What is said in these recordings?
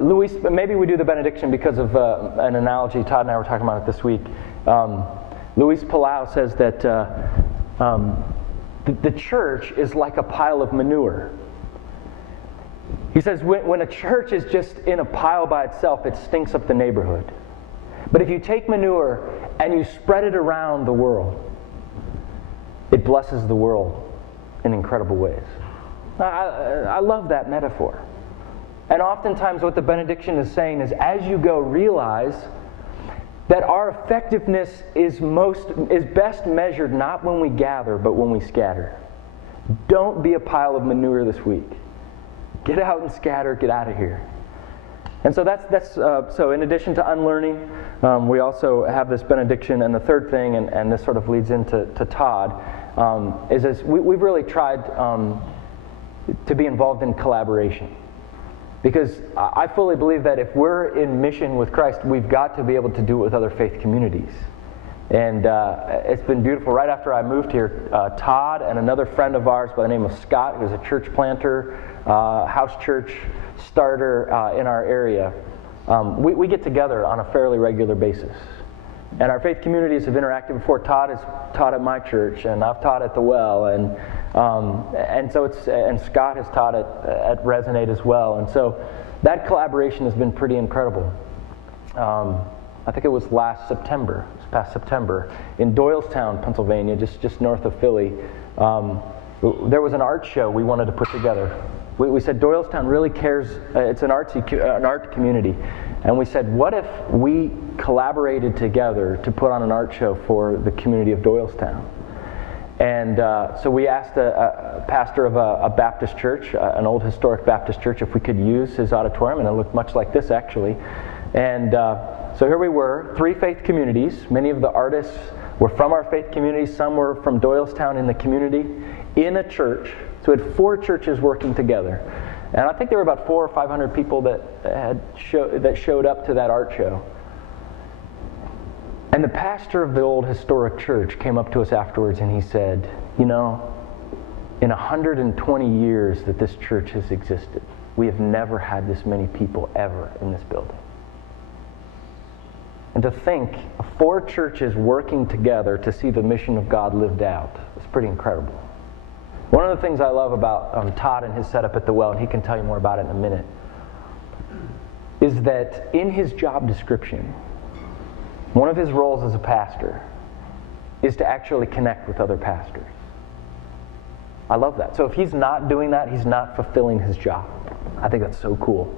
Luis, maybe we do the benediction because of an analogy. Todd and I were talking about it this week. Luis Palau says that the church is like a pile of manure. He says when a church is just in a pile by itself, it stinks up the neighborhood. But if you take manure and you spread it around the world, it blesses the world in incredible ways. I love that metaphor. And oftentimes what the benediction is saying is, as you go, realize that our effectiveness is best measured not when we gather, but when we scatter. Don't be a pile of manure this week. Get out and scatter. Get out of here. And so so in addition to unlearning, we also have this benediction. And the third thing, and this sort of leads into Todd, is we've really tried to be involved in collaboration. Because I fully believe that if we're in mission with Christ, we've got to be able to do it with other faith communities. And it's been beautiful. Right after I moved here, Todd and another friend of ours by the name of Scott, who's a church planter, house church starter in our area, we get together on a fairly regular basis. And our faith communities have interacted before. Todd has taught at my church, and I've taught at the Well, and Scott has taught at Resonate as well. And so that collaboration has been pretty incredible. I think it was past September, in Doylestown, Pennsylvania, just north of Philly. There was an art show we wanted to put together. We said Doylestown really cares. It's an art community. And we said, what if we collaborated together to put on an art show for the community of Doylestown? And so we asked a pastor of a Baptist church, an old historic Baptist church, if we could use his auditorium, and it looked much like this actually. And so here we were, 3 faith communities. Many of the artists were from our faith communities. Some were from Doylestown in the community, in a church. So we had 4 churches working together. And I think there were about 400 or 500 people that showed up to that art show. And the pastor of the old historic church came up to us afterwards and he said, in 120 years that this church has existed, we have never had this many people ever in this building. And to think of 4 churches working together to see the mission of God lived out is pretty incredible. One of the things I love about Todd and his setup at the Well, and he can tell you more about it in a minute, is that in his job description, one of his roles as a pastor is to actually connect with other pastors. I love that. So if he's not doing that, he's not fulfilling his job. I think that's so cool.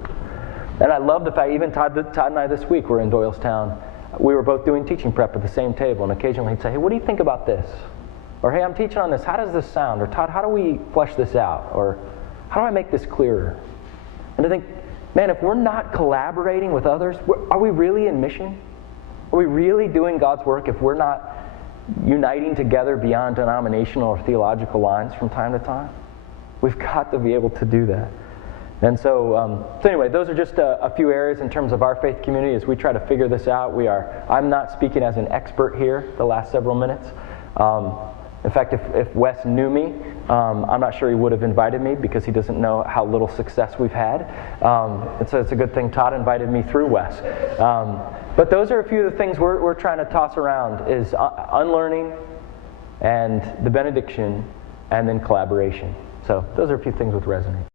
And I love the fact, even Todd and I this week were in Doylestown. We were both doing teaching prep at the same table, and occasionally he'd say, hey, what do you think about this? Or, hey, I'm teaching on this. How does this sound? Or, Todd, how do we flesh this out? Or, how do I make this clearer? And to think, man, if we're not collaborating with others, are we really in mission? Are we really doing God's work if we're not uniting together beyond denominational or theological lines from time to time? We've got to be able to do that. And so anyway, those are just a few areas in terms of our faith community as we try to figure this out. I'm not speaking as an expert here the last several minutes. In fact, if Wes knew me, I'm not sure he would have invited me because he doesn't know how little success we've had. And so it's a good thing Todd invited me through Wes. But those are a few of the things we're trying to toss around is unlearning and the benediction and then collaboration. So those are a few things with Resonate.